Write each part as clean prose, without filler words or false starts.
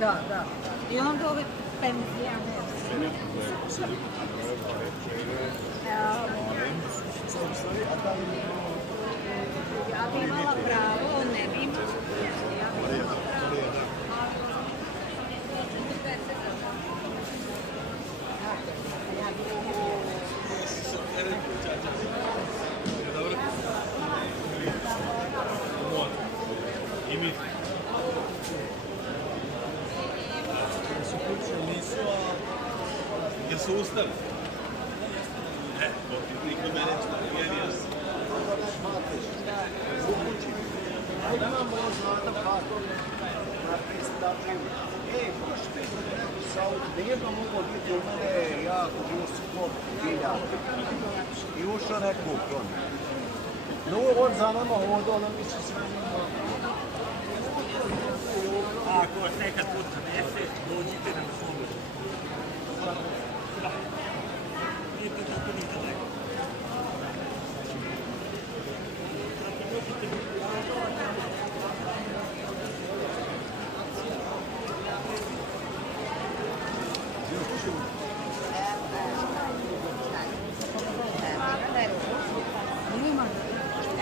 Da. I onda ove penzijane. Ja bi imala pravo, on ne bi imala. Ja bi imala pravo. Jesu ustali? Niko me neće da vidio. Imamo znatan faktor na pristupnju. Možete izgledati sa dnevno mogu biti u mene jako bio skop bilja. I ušao neku u kronu. No, on za nama hodao, ono mi se sve njima. Ako vas nekad put zanese, dođite na slobodu. Nije to tako ni daleko.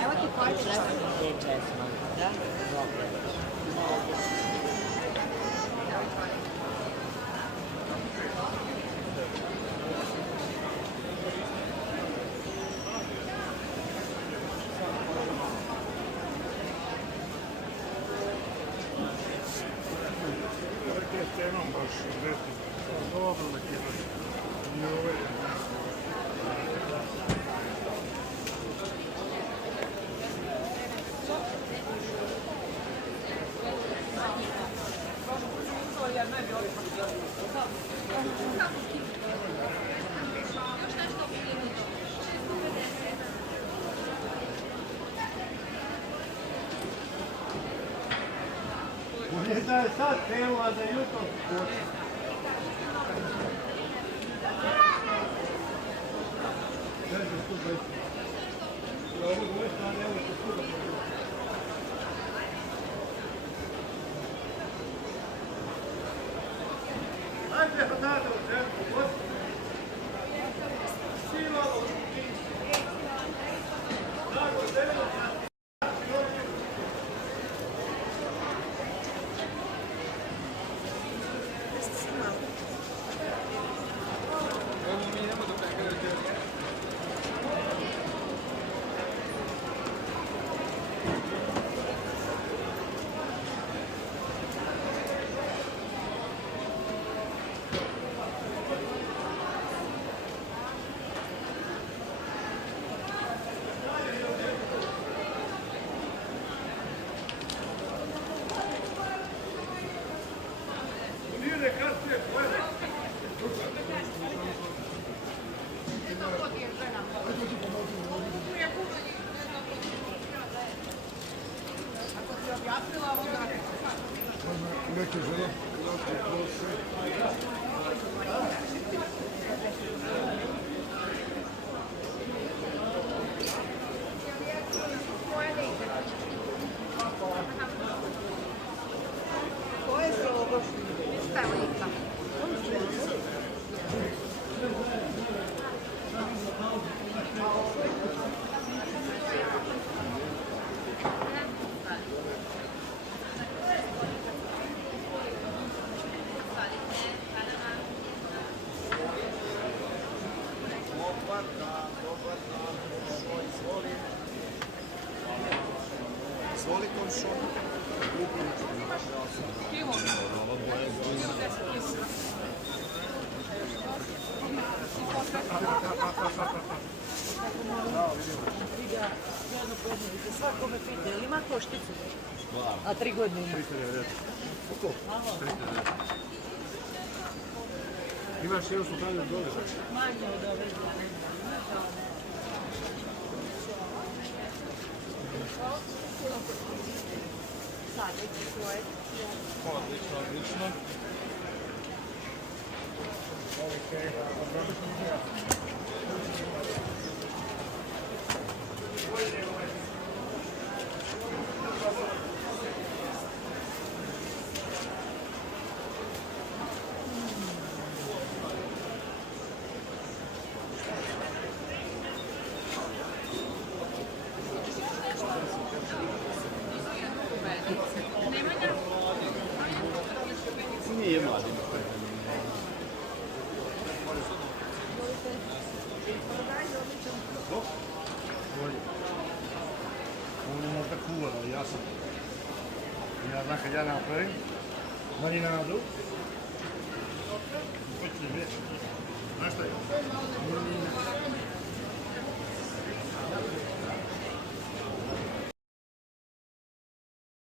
Evo ti počeš. Da? Cenom baš žesti. Dobro neki i ove. Da je sad krenula za jutro. Ajde, hodate u centru, sila u Neki žele. Ko je za ovo? Stavljika. Izvoli konšon. Svakome pita, ili ima košticu? A 3 godine ima. 390. Imaš jednu slučajnu dole. Manje od ove dane. Sadnice svoje. Odlično, odlično. Nemanja? Nije mladi. Ovo je možda kuva, ali ja sam. Ja znam kad ja napravim marinadu. Hoćete vidjeti? Znaš šta je?